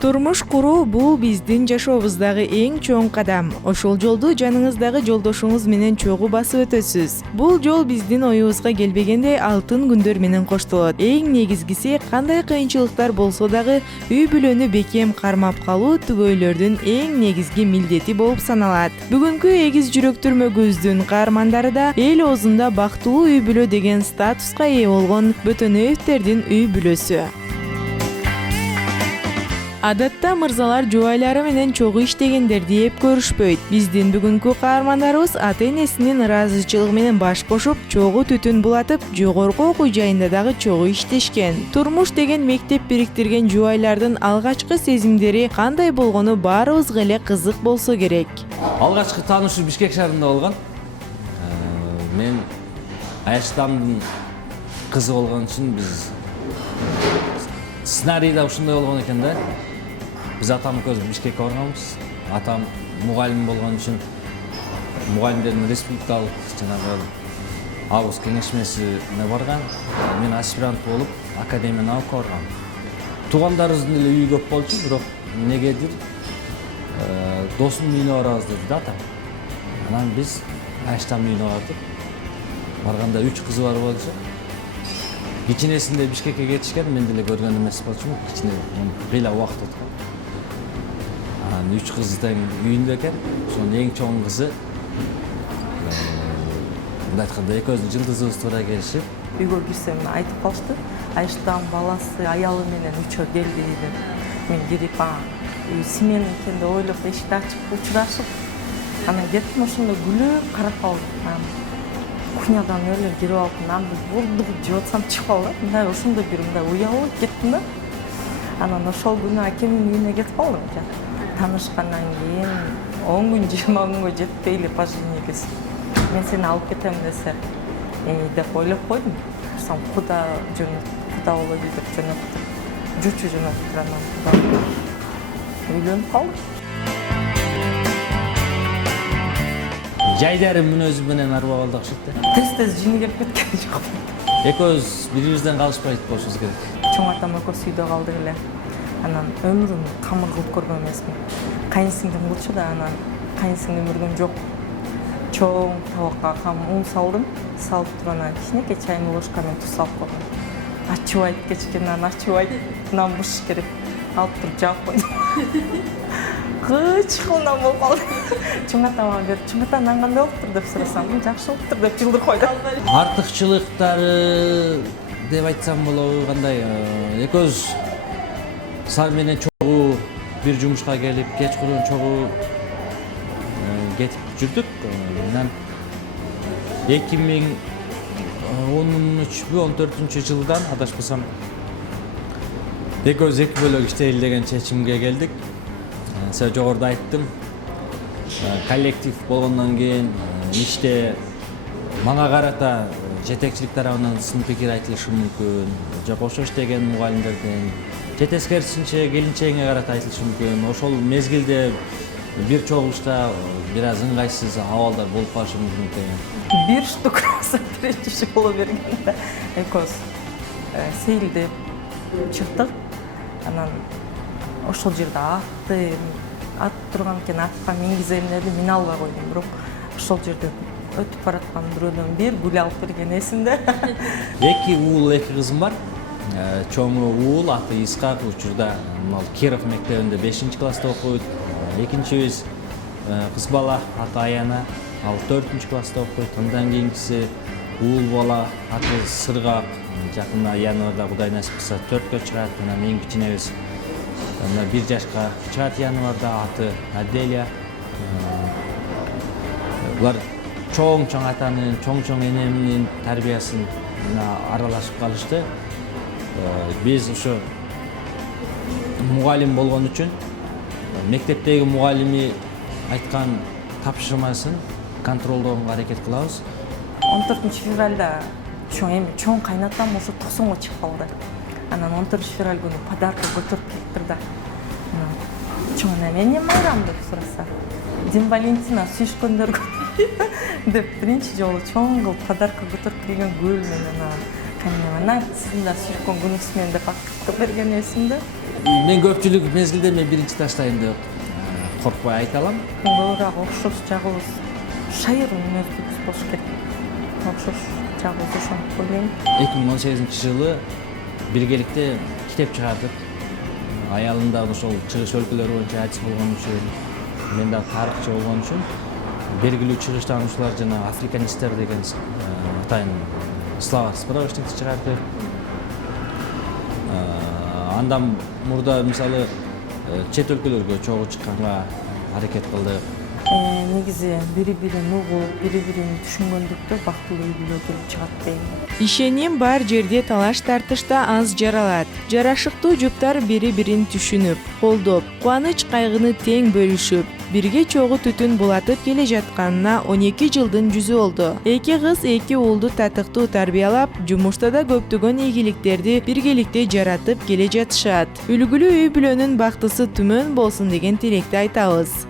Турмуш куруу бул биздин жашообуздагы эң чоң кадам. Ошол жолду жаныңыздагы жолдошуңуз менен чогуу басып өтөсүз. Бул жол биздин оюбузга келбегенде алтын күндөр менен коштолот. Эң негизгиси кандай кыйынчылыктар болсо дагы үй бүлөнү бекем кармап калуу түгөйлөрдүн эң негизги милдети болуп саналат. Бүгүнкү эгиз жүрөк түрмөгүбүздүн каармандары да эл оозунда бактылуу үй бүлө деген статуска ээ болгон Бөтөнөевтердин үй бүлөсү. Адатта мырзалар жубайлары менен чогуу иштегендерди эп көрүшпөйт. Биздин бүгүнкү каармандарыбыз ата-энесинин ыраазычылыгы менен баш кошуп, чогуу түтүн булатып, жогорку окуу жайында дагы чогуу иштешкен. Турмуш деген мектеп бириктирген жубайлардын алгачкы сезимдери кандай болгону баарыбызга эле кызык болсо керек. Алгачкы таанышуу Бишкек шаарында болгон. Мен Айштамдын кызы болгон үчүн биз сценарийда ушундай болгон экен да. Биз атам экөөбүз Бишкекке барганбыз. Атам мугалим болгон үчүн мугалимдердин республикалык жанагы авыз кеңешмесине барган. Мен аспирант болуп, академия наука баргам. Туугандарыбыздын эле үйү көп болчу, бирок эмнегедир досумдун үйүнө барабыз деди да атам. Анан биз Айштамдын үйүнө бардык. Барганда 3 кызы бар болчу. Кичинесинде Бишкекке кетишкен, мен деле көргөн эмес болчумун. Кичине кыйла убакыт өткөн. 3 кызы тең үйүндө экен. Ошонун эң чоң кызы мындай айтканда экөөбүздүн жылдызыбыз туура келишип, үйгө кирсем айтып калышты. Айштам баласы, аялы менен үчөө келди деп. Мен кирип, смена экен деп ойлоп эшикти ачып учурашып, анан кеттим, ошондо күлүп карап калдым. Кухнядан эле кирип алып, нанды бурдук жеп атсам чыгып калды. Мындай ошондой бир мындай уялып кеттим да. Анан ошол күнү акемдин үйүнө кетип калдым экен. Танышкандан кийин 10 күн 20 күнгө жетпей эле поженились. Мен сени алып кетем десе, деп ойлоп койдум. Сам куда болот деп жөнөттү. Жучу жөнөттү анан куда. Үйлөнүп калдык. жайдары мүнөзү менен арбап алдык окшойт да. Тез жиңилип кеткен жок. Экөөбүз бирибизден калышпай болушубуз керек. Чоң атам экөөбүз үйдө калдык эле. Анан өмүрүм камыр кылып көргөн эмесмин. Кайынсиңдим болчу да, анан кайынсиңдим өргөн жок. Чоң табакка кам ун салдым. Салып туруп анан кичинекей чайный ложкамен туз салып койдум. Ачыбайт кечкенен ачыбайт. Нан бышыш керек. Алып туруп жаап койдум. Кычкылынан болуп калды. Чоң атама берип, чоң ата нан кандай болуптур деп сурасам, жакшы болуптур деп жылдыр койду. Артыкчылыктары деп айтсам болобу, кандай экөөбүз Сар менен чогуу бир жумушка келип, кечкурун чогуу кетип жүрдүк. Анан 2013-14 адашпасам экөөбүз эки бөлөк иштейли деген чечимге келдик. Sen жогоруда айттым. Коллектив болгондон кийин иште мага карата жетекчилик тарабынан сын пикир айтылышы мүмкүн. Жок ошо иштеген мугалимдерден же тескерисинче келинчегиңе карата айтылышы мүмкүн. Ошол мезгилде бир чогулушта бир аз ыңгайсыз абалдар болуп калышы мүмкүн экен. Бир штук встреча боло бергенде экөөбүз сейилдеп чыктык. Анан ошол жерде ат турган экен, атка мингизем дедим, мин албай койдум. Бирок ошол жерде өтүп бараткан бирөөдөн бир гүл алып берген эсимде. 2 уул, 2 кызым бар. Чоңу уул аты Искак, учурда Киров мектебинде 5-класста окуйт. Экинчибиз кыз бала аты Аяна, ал 4-класста окуйт. Андан кийинкиси уул бала аты Сыргак, жакында январда Кудай насип кылса 4кө чыгат. Анан эң кичинебиз 1 жашка чыгат январда, аты Аделия. Булар чоң атанын, чоң энемдин тарбиясына аралашып калышты. Биз ушу мугалим болгон үчүн мектептеги мугалими айткан тапшырмасын контролдоого аракет кылабыз. 14 февралда чоң кайнатам ошо 90го чыгып калды. Анан 14 февраль күнү подарка көтөрүп келиптир да. Чоң ана эмне майрам деп сураса. Дин Валентина сүйүшкөндөр деп биринчи жолу чоң кылып подарка көтөрүп келген гүл менен анан сиздин да сүйүткөн күнүңүз менен деп бактылык берген эсимде. Мен көпчүлүк мезгилде мен биринчи таштайм деп коркпой айта алам. Көбүрөөк окшош жагыбыз шайыр мүнөздүүбүз болуш керек. Окшош жагыбыз ошентип ойлойм. 2018-жылы биргеликте китеп чыгардык. Аялым да ошол чыгыш өлкөлөрү боюнча адис болгон үчүн, мен да тарыхчы болгон үчүн белгилүү чыгыштануучулар жана африканисттер деген атайын словарь справочникти чыгарды. Андан мурда мисалы чет өлкөлөргө чогуу чыкканга аракет кылдык. Негизи бири-бирин угуп, бири-бирин түшүнгөндүктө бактылуу үй бүлө келип чыгат дейм. Ишеним бар жерде талаш тартышта аз жаралат. Жарашыктуу жуптар бири-бирин түшүнүп, колдоп, кубаныч кайгыны тең бөлүшүп, бирге чогуу түтүн булатып келе жатканына 12 жылдын жүзү болду. Эки кыз, эки уулду татыктуу тарбиялап, жумушта да көптөгөн ийгиликтерди биргеликте жаратып келе жатышат. Үлгүлүү үй бүлөнүн бактысы түмөн болсун деген тилекти айтабыз.